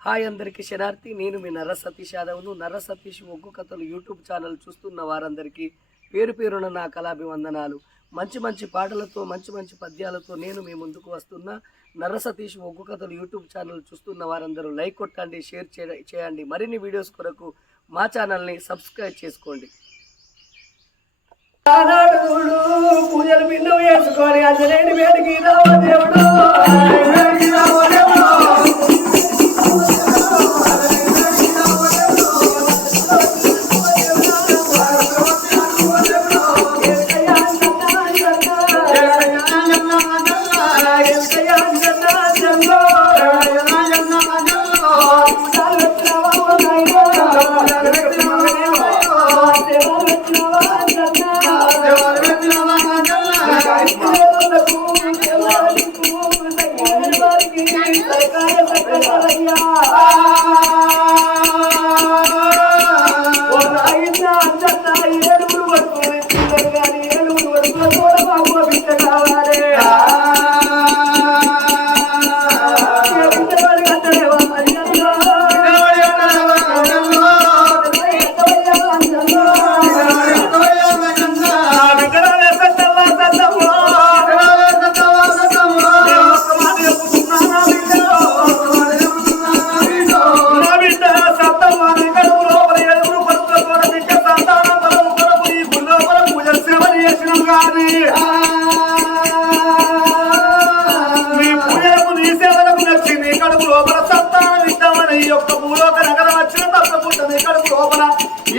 Hi అందరికీ శనార్థి. నేను మీ నర్ర సతీష్ యాదవ్ను. నర్ర సతీష్ ఒగ్గు కథలు యూట్యూబ్ ఛానల్ చూస్తున్న వారందరికీ పేరు పేరున నా కళాభివందనాలు. మంచి మంచి పాటలతో మంచి మంచి పద్యాలతో నేను మీ ముందుకు వస్తున్నా. నర్ర సతీష్ ఒగ్గు కథలు యూట్యూబ్ ఛానల్ చూస్తున్న వారందరూ లైక్ కొట్టండి, షేర్ చేయండి. మరిన్ని వీడియోస్ కొరకు మా ఛానల్ని సబ్స్క్రైబ్ చేసుకోండి. పూజలు పిండం వేసుకొని అంజనేయుని వేడికి రావ దేవుడు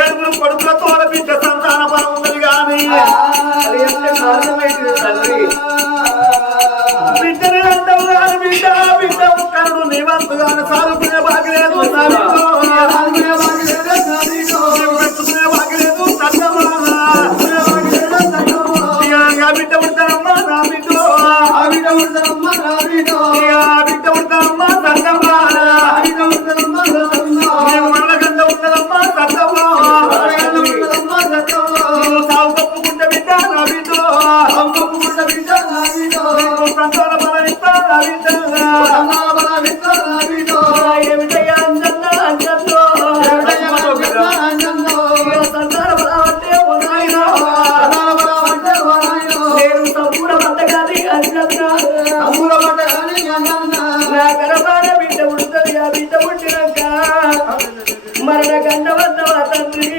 ఏడుగురు కొడుకులతో బిడ్డ సంతాన బలం ఉన్నది కానీ బిడ్డని అంటావు కానీ బిడ్డ కరుడు నీ వంతు కానీ సాగుకునే బాగలేదు పెట్టుకునే బాగలేదు బిడ్డ ఉంటారమ్మా నా బిడ్డ బిడ్డ ఉంటారమ్మా సంగమ్మా మరణ గంట వద్దవా తండ్రి,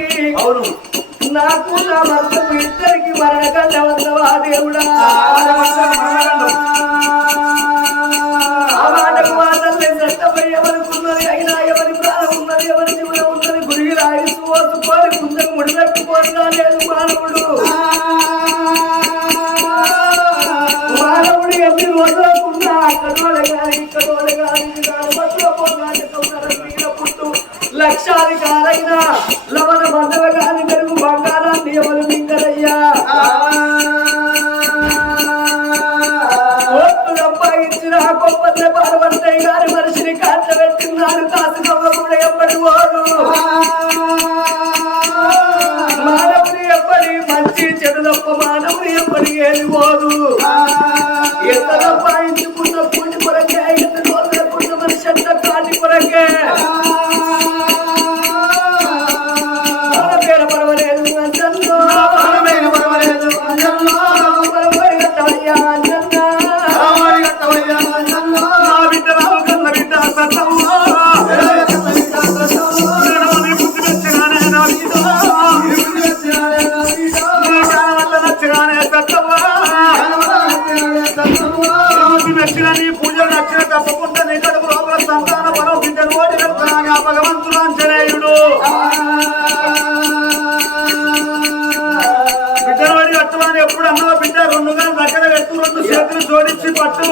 నాకు నా భర్తకు ఇద్దరికి మరణ గంట వద్దవా దేవుడా. ఆ మాటకు మాటలే చట్టమై ఎవరికున్నది అయినా ఎవరి ప్రాణం ఉన్నది ఎవరి జీవనం ఉన్నది గురిగి రాయిస్తూ ఓసుకొని ముందుకు ముడిపెట్టుకోవడం లేదు మానవుడు. మానవుడు ఎన్ని రోజులకున్నా అక్కడోడే కానీ ఇక్కడోడే కానీ లక్షాధికారైనా లవణ బంధవ గాని మెరుగు బంగారాన్ని ఎవరు మింగరయ్యా. ఒట్టు సంపాదించిన గొప్ప పార్వతయ్య గారి మనిషిని కాల్చబెట్టినాడు. కాసుకవ్వ కూడా ఎప్పటి వాడు మానవుని ఎప్పటి మంచి చెడు తప్ప మానవుని ఎప్పటి ఏది పోదు. ఎంత సంపాదించుకున్న పూజ కొరకే ఎంత కోరుకున్న మనిషి అంత కాటి కొరకే పూజలు నచ్చిన తప్పకుండా నీ కడుపు లోపల సంతాన బలం బిడ్డను ఓడి వెళ్తానని ఆ భగవంతుడు అంజనేయుడు బిడ్డను ఓడి కట్టమని ఎప్పుడు అన్నో బిడ్డ రెండుగా దగ్గర పెట్టు, రెండు చేతులు జోడించి పట్టు.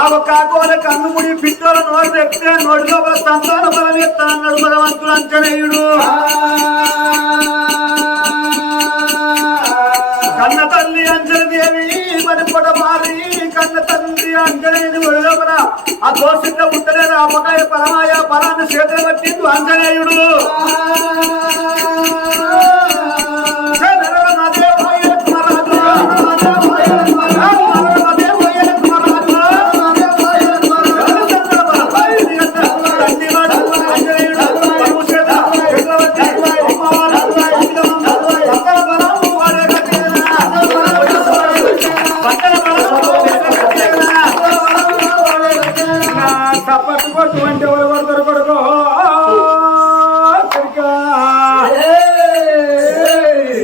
ఆ ఒక్క ఆకోల కన్నుముడి బిడ్డల నోరు తెప్పితే నోటి లోపల సంతాన బలం ఎత్తానన్నాడు భగవంతుడు అంజనేయుడు. కన్న తల్లి అంజనదేవి మరి పొడమారి కన్న తండ్రి అంజనేయుని ఒడిలోపల ఆ దోషంగా ఉండలేదు. అమ్మకాయ పరమాయ పరాన్ని చేతులు పట్టిండు అంజనేయుడు. తండ్రి కొట్టు అంటే ఎవరు కొడతారు కొడుకో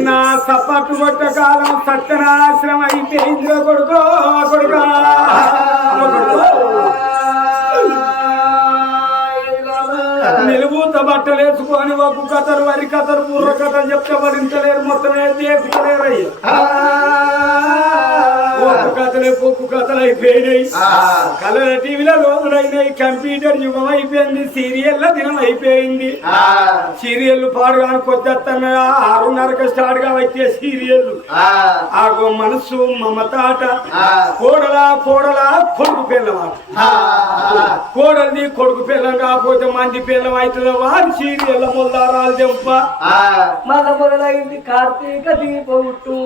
నా సపాటు కొట్ట కాలం సత్యనాశనం అయిపోయింది కొడుకో కొడుకా నిలువుత బట్టలు వేసుకొని ఒక్కు కథలు వరి కథలు బుర్ర కథలు చెప్తే వరించలేరు మొత్తం వేసుకులేరు అయ్యా ఒక్కు కథలే పొక్కు కథలు అయిపోయినాయి కలర్ టీవీలో రోజులైనాయి కంప్యూటర్ యుగం అయిపోయింది సీరియల్ల దినం అయిపోయింది సీరియల్ పాడుగాని కొద్దిస్తున్నా 6:30కి స్టార్ట్ గా వచ్చే సీరియల్ ఆగో మనసు మమతాట కోడలా కోడలా కొడుకు పిల్లమాట కోడల్ది కొడుకు పిల్లం కాకపోతే మంది పిల్లం అవుతుందో వారి సీరియల్ మొదలారాలు దెంప మళ్ళా మొదలైంది కార్తీక దీపవుట్టు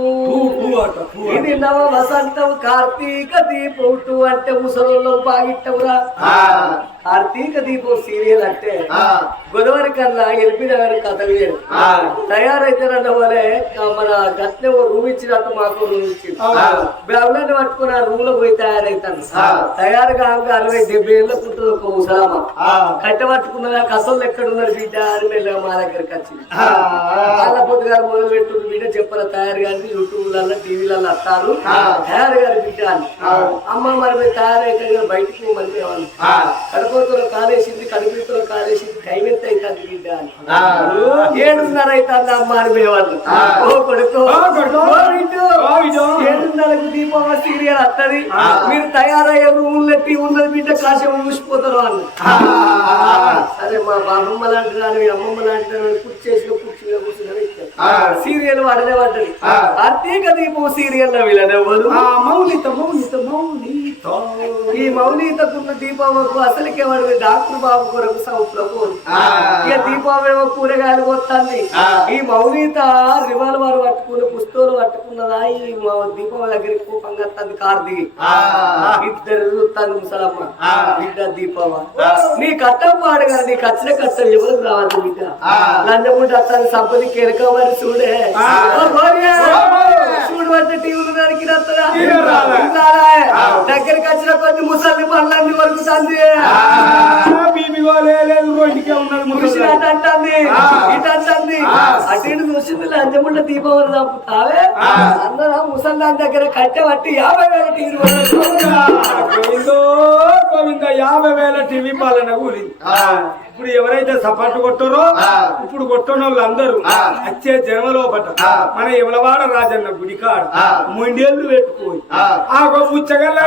ఇది నవ వసంతం కార్తీక దీపవుట్టు అంటే ముసలు బాగిట్టవురా కార్తీక దీపం సీరియల్ అంటే గోదావరి కన్నా ఎల్పి నగర్ కథ వేరు తయారైతే వలే మన గట్లే రూమ్ ఇచ్చినట్టు మాకు రూమ్ ఇచ్చింది బ్యాగులను పట్టుకుని ఆ రూమ్ లో పోయి తయారైతాను తయారుగా 60-70 ఏళ్ళ పుట్టిన ఒక ముసలామ కట్ట పట్టుకున్నదా కసలు ఎక్కడున్నారు బిడ్డ అని వెళ్ళా మా దగ్గరికి వచ్చింది వాళ్ళ పొద్దుగారు మొదలు పెట్టుకుని బిడ్డ చెప్పాల తయారు గారి యూట్యూబ్లలో టీవీలలో వస్తారు తయారు గారి బిడ్డ అని అమ్మ మరి తయారైతే బయటికి మళ్ళీ కడుపుతో కాలేసింది కడుపుతో కాలేసింది టైం ఎంత అవుతుంది బిడ్డ అని 7:30 అవుతుంది అమ్మ అని మేవాళ్ళు ఓ కొడుకో 7:30కు దీపావళి సీరియల్ వస్తుంది మీరు తయారయ్యే రూములు ఎట్టి ఉన్నది బిడ్డ కాసేపు చూసిపోతారు వాళ్ళు సరే మా బాబమ్మ లాంటి దాని అమ్మమ్మ లాంటి దాని కుర్చీ చేసిన కుర్చీలో కూర్చుని సీరియల్ వాడనే పడ్డది కార్తీక దీపం సీరియల్ లో వీళ్ళెవరు మౌనిత మౌనిత మౌనిత ఈ మౌనితకున్న దీపావళికు అసలుకే వాడు డాక్టర్ బాబు కొరకు సౌత్లకు ఇక దీపావళి కూరగాయలు కొత్తాంది ఈ మౌనిత రివాల్వర్ పట్టుకుని పుస్తకాలు పట్టుకున్నదా ఈ దీపావళి దగ్గరికి కోపంగా వస్తుంది కార్తీ ఇద్దరు చూస్తాను ముసలమ్మ బిడ్డ దీపావళి నీ కట్టం వాడు కదా నీకు వచ్చిన కష్టం ఎవరికి రావాలి బిడ్డ లంచముండి వస్తాను సంపది కెరకమని చూడే చూడు అంటే టీవీలు దానికి దగ్గరికి వచ్చిన కొద్ది ముసలి పనులన్నీ వరుకుతుంది అంటుంది ఇటంటుంది అటు ఇటు చూసింది లంచముండ దీపావళి చంపుతావే అందరూ ముసల్దాన్ దగ్గర కట్టె పట్టి 50,000 టీవీ గోవింద 50,000 టీవీ పాలన కూలింది ఇప్పుడు ఎవరైతే సపాటు కొట్టారో ఇప్పుడు కొట్టని వాళ్ళు అందరూ వచ్చే జన్మలోపట మన ఎవలవాడ రాజన్న గుడికాడ మొండేళ్లు పెట్టుకోయి ఆ ముచ్చగల్లా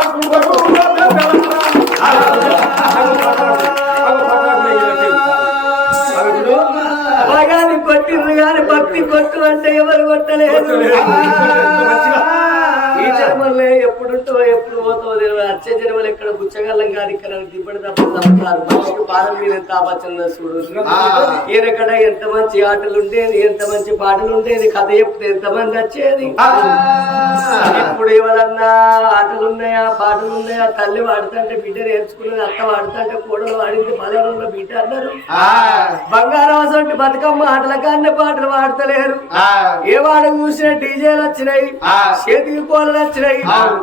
కొట్టిర్రు గాని భక్తి కొట్టు అంటే ఎవరు కొట్టలేదు ఈ జన్మలే ఎప్పుడుంటో ఎప్పుడు పోతావో వచ్చే జన్మలు ఎక్కడ గుచ్చగల్లం గారు ఇక్కడ దిబ్బడి తప్పుతారు మనిషికి పాదం మీద ఎంత ఆపచ్చందో చూడు ఈయనక్కడ ఎంత మంచి ఆటలు ఉండేది ఎంత మంచి పాటలు ఉండేది కథ చెప్తే ఎంత మంది వచ్చేది ఇప్పుడు ఎవరన్నా ఆటలు ఉన్నాయా పాటలు ఉన్నాయా తల్లి వాడుతుంటే బిడ్డ నేర్చుకున్నది అత్త వాడుతుంటే కోడలు వాడింది పదవుల బిడ్డ అన్నారు బంగారం అసలు బతుకమ్మ ఆటల కన్నా పాటలు వాడతలేరు ఏ వాడు చూసిన డీజేలు వచ్చినాయి చేతికి కోళ్ళు వచ్చినాయి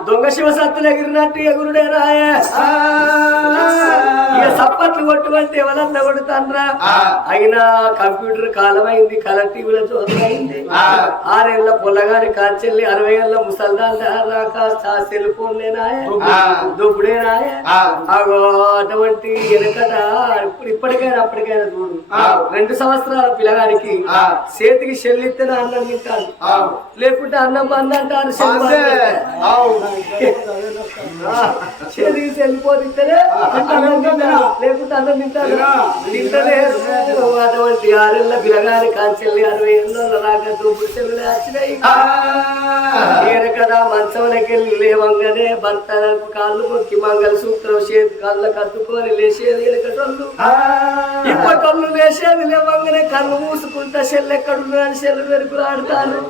దొంగ శివసత్తులు ఎగిరినట్టు ఎగురుడేనాయే ఇక సప్పట్లు కొట్టుకుంటే ఎవరన్నా కొడుతాన్రా అయినా కంప్యూటర్ కాలం అయింది కలర్ టీవీలో చూడమైంది 6 ఏళ్ళ పొల్లగాని కాచెల్లి 60 ఏళ్ళ ముసల్దాకా సెల్ ఫోన్ లేనాయే దొప్పుడేనాయే అటువంటి వెనకట ఇప్పటికైనా అప్పటికైనా చూడు 2 సంవత్సరాల పిల్లగానికి చేతికి చెల్లిస్తేనే అన్నం తింటాడు లేకుంటే అన్నం బంద్ అంటారు చేతికి చెల్లిపోతుంటేనే లేకుంటే అన్నం తింటాడు తింటలేరు అటువంటి 6 ఏళ్ళ పిల్లగాని కాచెల్లి 60 ఏళ్ళ రాక దూపుడు చెల్లులే వచ్చినాయి కదా మంచంలోకి వెళ్ళి లేవంగానే భర్తలకు కాళ్ళు మొక్కి మంగళ సూత్రం చేతి కాళ్ళ కట్టుకొని లేచేది ఎనకటోళ్ళు ఇప్పటోళ్ళు లేచేది లేవంగానే కళ్ళు మూసుకుంటా చెల్లు ఎక్కడున్నారని చెల్లు వెనుకలు ఆడతారు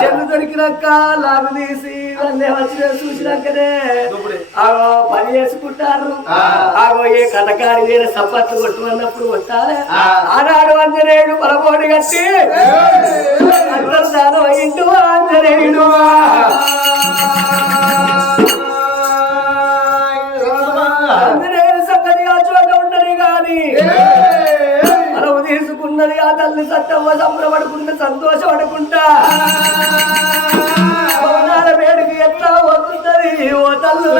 చెల్లు దొరికినాక లాగు తీసి వాళ్ళే వచ్చిన చూసినాకనే పని చేసుకుంటారు ఆగో ఏ కటకారి మీద సప్పట్లు కొట్టుకున్నప్పుడు కొట్టాలి ఆనాడు ఆంజనేయుడు పరమోడి కట్టి అంతర్ధానం అయిండు ఆంజనేయుడు ఆంజనేయుడు సంగతి చూడ తల్లి సత్తమ్మ సంబరపడుకుంటే సంతోషపడుకుంటా భవనాల వేడికి ఎట్లా వదులుతుంది ఓ తల్లు